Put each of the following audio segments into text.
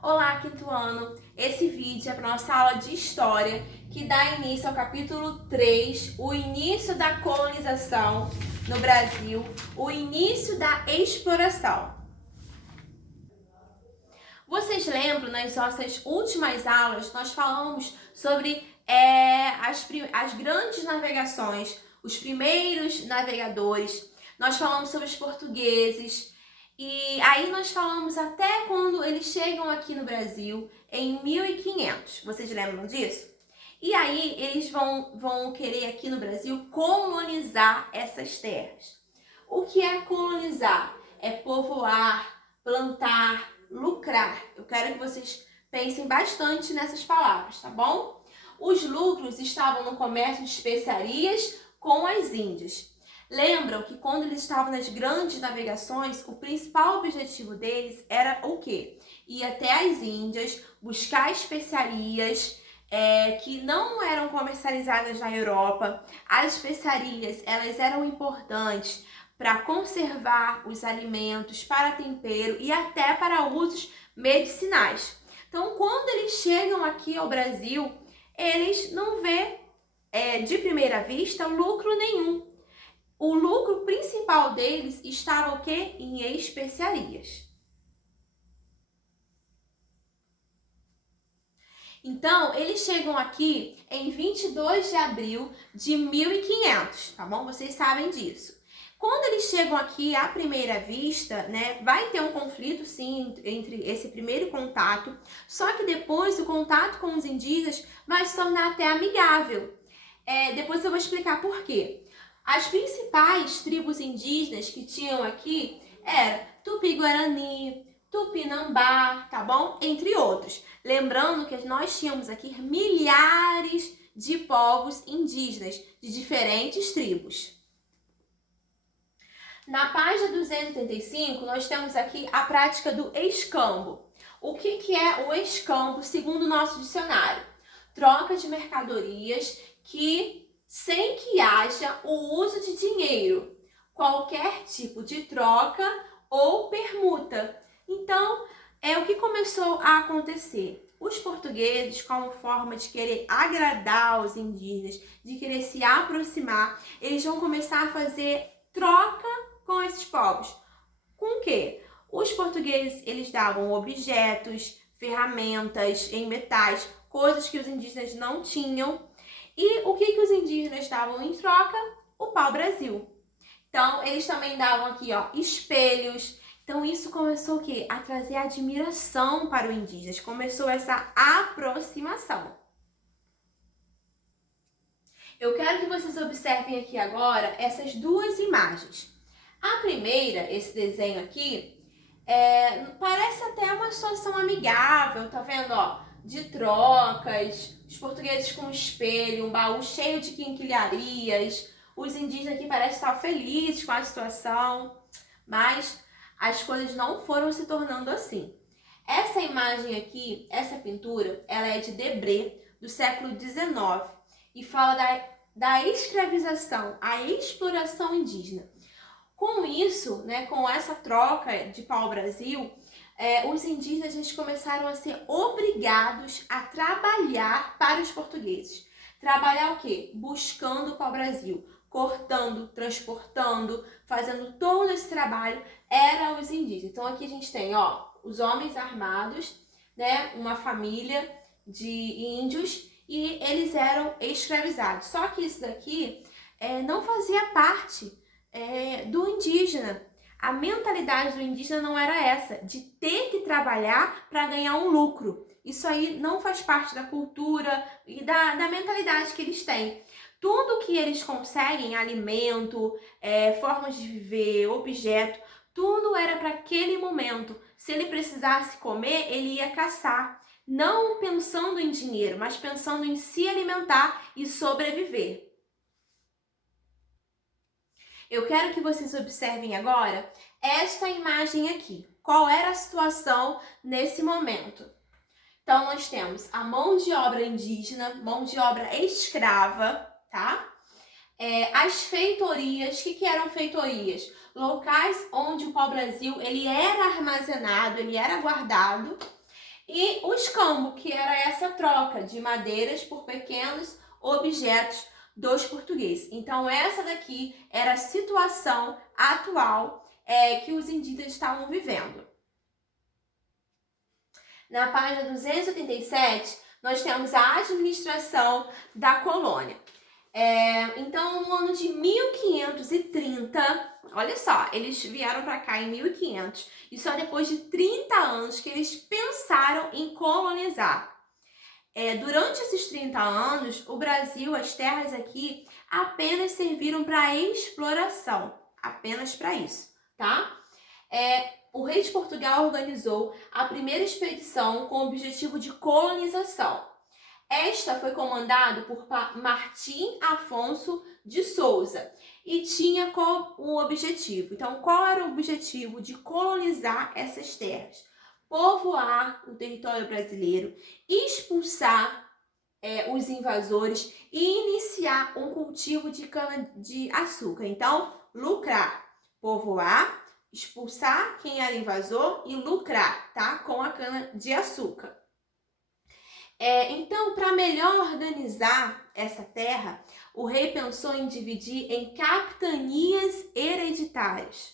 Olá, quinto ano! Esse vídeo é para nossa aula de História, que dá início ao capítulo 3, o início da colonização no Brasil, o início da exploração. Vocês lembram, nas nossas últimas aulas, nós falamos sobre as grandes navegações, os primeiros navegadores, nós falamos sobre os portugueses, e aí nós falamos até quando eles chegam aqui no Brasil, em 1500. Vocês lembram disso? E aí eles vão querer aqui no Brasil colonizar essas terras. O que é colonizar? É povoar, plantar, lucrar. Eu quero que vocês pensem bastante nessas palavras, tá bom? Os lucros estavam no comércio de especiarias com as Índias. Lembram que quando eles estavam nas grandes navegações, o principal objetivo deles era o quê? Ir até as Índias, buscar especiarias que não eram comercializadas na Europa. As especiarias, elas eram importantes para conservar os alimentos, para tempero e até para usos medicinais. Então, quando eles chegam aqui ao Brasil, eles não vê de primeira vista lucro nenhum. O lucro principal deles estava o quê? Em especiarias. Então, eles chegam aqui em 22 de abril de 1500, tá bom? Vocês sabem disso. Quando eles chegam aqui à primeira vista, né, vai ter um conflito, sim, entre esse primeiro contato, só que depois o contato com os indígenas vai se tornar até amigável. Depois eu vou explicar por quê. As principais tribos indígenas que tinham aqui eram Tupi-Guarani, Tupinambá, tá bom? Entre outros. Lembrando que nós tínhamos aqui milhares de povos indígenas de diferentes tribos. Na página 285, nós temos aqui a prática do escambo. O que é o escambo, segundo o nosso dicionário? Troca de mercadorias sem que haja o uso de dinheiro, qualquer tipo de troca ou permuta. Então, é o que começou a acontecer. Os portugueses, como forma de querer agradar os indígenas, de querer se aproximar, eles vão começar a fazer troca com esses povos. Com o quê? Os portugueses, eles davam objetos, ferramentas em metais, coisas que os indígenas não tinham. E o que os indígenas davam em troca? O pau-brasil. Então, eles também davam aqui, ó, espelhos. Então, isso começou o quê? A trazer admiração para o indígena. Começou essa aproximação. Eu quero que vocês observem aqui agora essas duas imagens. A primeira, esse desenho aqui, parece até uma situação amigável, tá vendo, ó? De trocas, os portugueses com um espelho, um baú cheio de quinquilharias, os indígenas aqui parecem estar felizes com a situação, mas as coisas não foram se tornando assim. Essa imagem aqui, essa pintura, ela é de Debré, do século XIX, e fala da escravização, a exploração indígena. Com isso, né, com essa troca de pau-brasil, os indígenas eles começaram a ser obrigados a trabalhar para os portugueses. Trabalhar o quê? Buscando o pau-brasil, cortando, transportando, fazendo todo esse trabalho, eram os indígenas. Então aqui a gente tem, ó, os homens armados, né, uma família de índios, e eles eram escravizados. Só que isso daqui não fazia parte do indígena. A mentalidade do indígena não era essa, de ter que trabalhar para ganhar um lucro. Isso aí não faz parte da cultura e da mentalidade que eles têm. Tudo que eles conseguem, alimento, formas de viver, objeto, tudo era para aquele momento. Se ele precisasse comer, ele ia caçar. Não pensando em dinheiro, mas pensando em se alimentar e sobreviver. Eu quero que vocês observem agora esta imagem aqui. Qual era a situação nesse momento? Então, nós temos a mão de obra indígena, mão de obra escrava, tá? As feitorias. O que eram feitorias? Locais onde o pau-brasil ele era armazenado, ele era guardado. E o escambo, que era essa troca de madeiras por pequenos objetos dos portugueses. Então, essa daqui era a situação atual que os indígenas estavam vivendo. Na página 287, nós temos a administração da colônia. Então, no ano de 1530, olha só, eles vieram para cá em 1500 e só depois de 30 anos que eles pensaram em colonizar. Durante esses 30 anos, o Brasil, as terras aqui, apenas serviram para exploração, apenas para isso, tá? O rei de Portugal organizou a primeira expedição com o objetivo de colonização. Esta foi comandada por Martim Afonso de Souza e tinha o objetivo. Então, qual era o objetivo de colonizar essas terras? Povoar o território brasileiro, expulsar os invasores e iniciar um cultivo de cana-de-açúcar. Então, lucrar, povoar, expulsar quem era invasor e lucrar, tá? Com a cana-de-açúcar. Então, para melhor organizar essa terra, o rei pensou em dividir em capitanias hereditárias.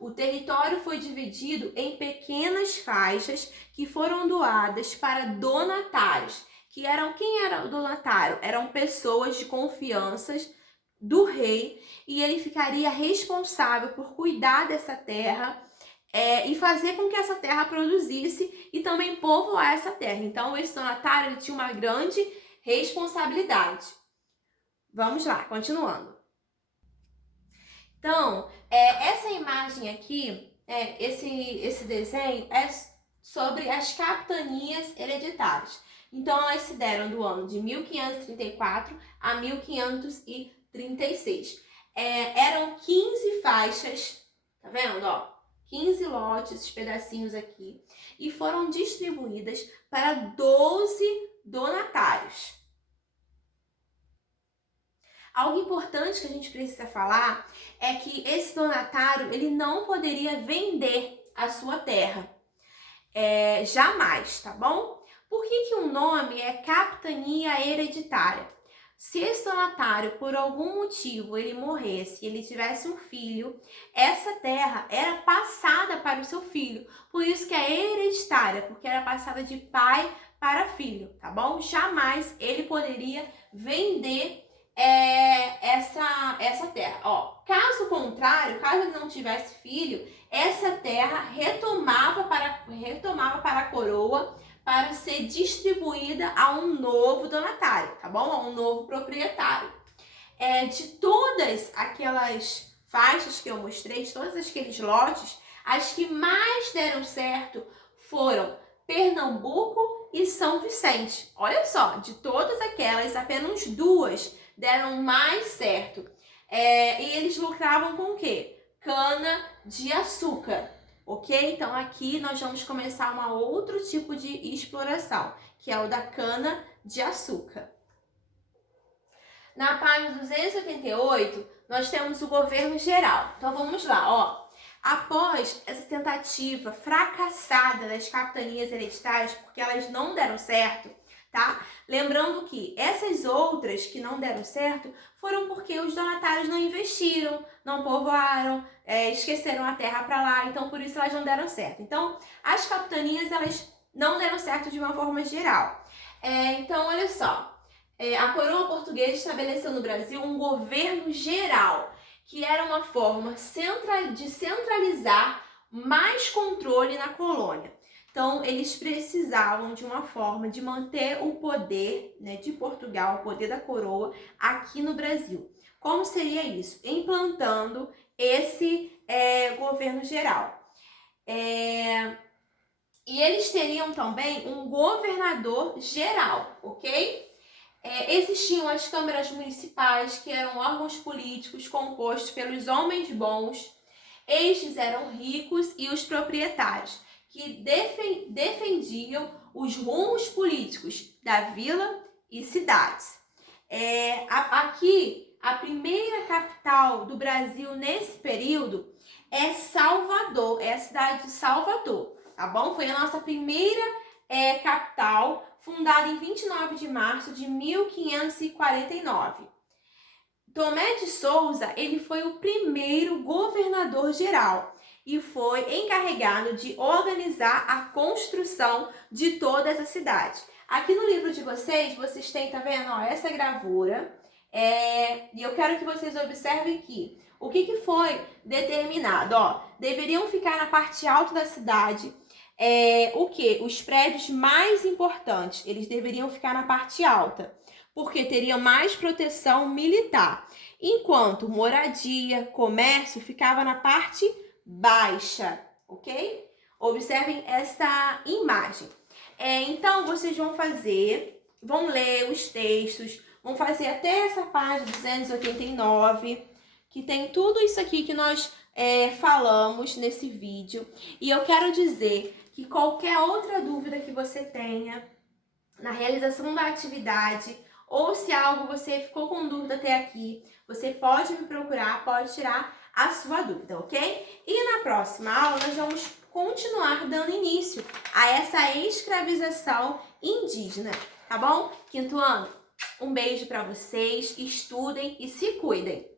O território foi dividido em pequenas faixas que foram doadas para donatários, que eram, quem era o donatário? Eram pessoas de confiança do rei e ele ficaria responsável por cuidar dessa terra e fazer com que essa terra produzisse e também povoar essa terra. Então, esse donatário ele tinha uma grande responsabilidade. Vamos lá, continuando. Então, essa imagem aqui, esse desenho é sobre as capitanias hereditárias. Então, elas se deram do ano de 1534 a 1536. Eram 15 faixas, tá vendo, ó? 15 lotes, esses pedacinhos aqui, e foram distribuídas para 12 donatários. Algo importante que a gente precisa falar é que esse donatário ele não poderia vender a sua terra. Jamais, tá bom? Por que o nome é capitania hereditária? Se esse donatário, por algum motivo, ele morresse, ele tivesse um filho, essa terra era passada para o seu filho. Por isso que é hereditária, porque era passada de pai para filho, tá bom? Jamais ele poderia vender essa terra. Ó, caso contrário, caso ele não tivesse filho, essa terra retomava para a coroa para ser distribuída a um novo donatário, tá bom? A um novo proprietário. De todas aquelas faixas que eu mostrei, de todos aqueles lotes, as que mais deram certo foram Pernambuco e São Vicente. Olha só, de todas aquelas, apenas 2 deram mais certo. E eles lucravam com o quê? Cana-de-açúcar. Ok? Então, aqui nós vamos começar um outro tipo de exploração, que é o da cana-de-açúcar. Na página 288, nós temos o governo geral. Então, vamos lá, ó. Após essa tentativa fracassada das capitanias hereditárias, porque elas não deram certo, tá? Lembrando que essas outras que não deram certo foram porque os donatários não investiram, não povoaram, esqueceram a terra para lá, então por isso elas não deram certo. Então, as capitanias, elas não deram certo de uma forma geral. Então, olha só, a coroa portuguesa estabeleceu no Brasil um governo geral, que era uma forma de centralizar mais controle na colônia. Então, eles precisavam de uma forma de manter o poder, né, de Portugal, o poder da coroa, aqui no Brasil. Como seria isso? Implantando esse governo geral. E eles teriam também um governador geral, ok? Existiam as câmaras municipais, que eram órgãos políticos compostos pelos homens bons. Estes eram ricos e os proprietários, que defendiam os rumos políticos da vila e cidades. Aqui, a primeira capital do Brasil nesse período é Salvador, é a cidade de Salvador, tá bom? Foi a nossa primeira capital, fundada em 29 de março de 1549. Tomé de Souza, ele foi o primeiro governador geral e foi encarregado de organizar a construção de toda essa cidade. Aqui no livro de vocês têm, tá vendo, ó, essa gravura, e eu quero que vocês observem aqui. O que foi determinado? Ó, deveriam ficar na parte alta da cidade. Os prédios mais importantes, eles deveriam ficar na parte alta, porque teriam mais proteção militar, enquanto moradia, comércio ficava na parte baixa, ok? Observem essa imagem. Então, vocês vão ler os textos, vão fazer até essa página 289, que tem tudo isso aqui que nós falamos nesse vídeo. E eu quero dizer que qualquer outra dúvida que você tenha na realização da atividade, ou se algo você ficou com dúvida até aqui, você pode me procurar, pode tirar a sua dúvida, ok? E na próxima aula nós vamos continuar dando início a essa escravização indígena, tá bom? Quinto ano, um beijo para vocês, estudem e se cuidem!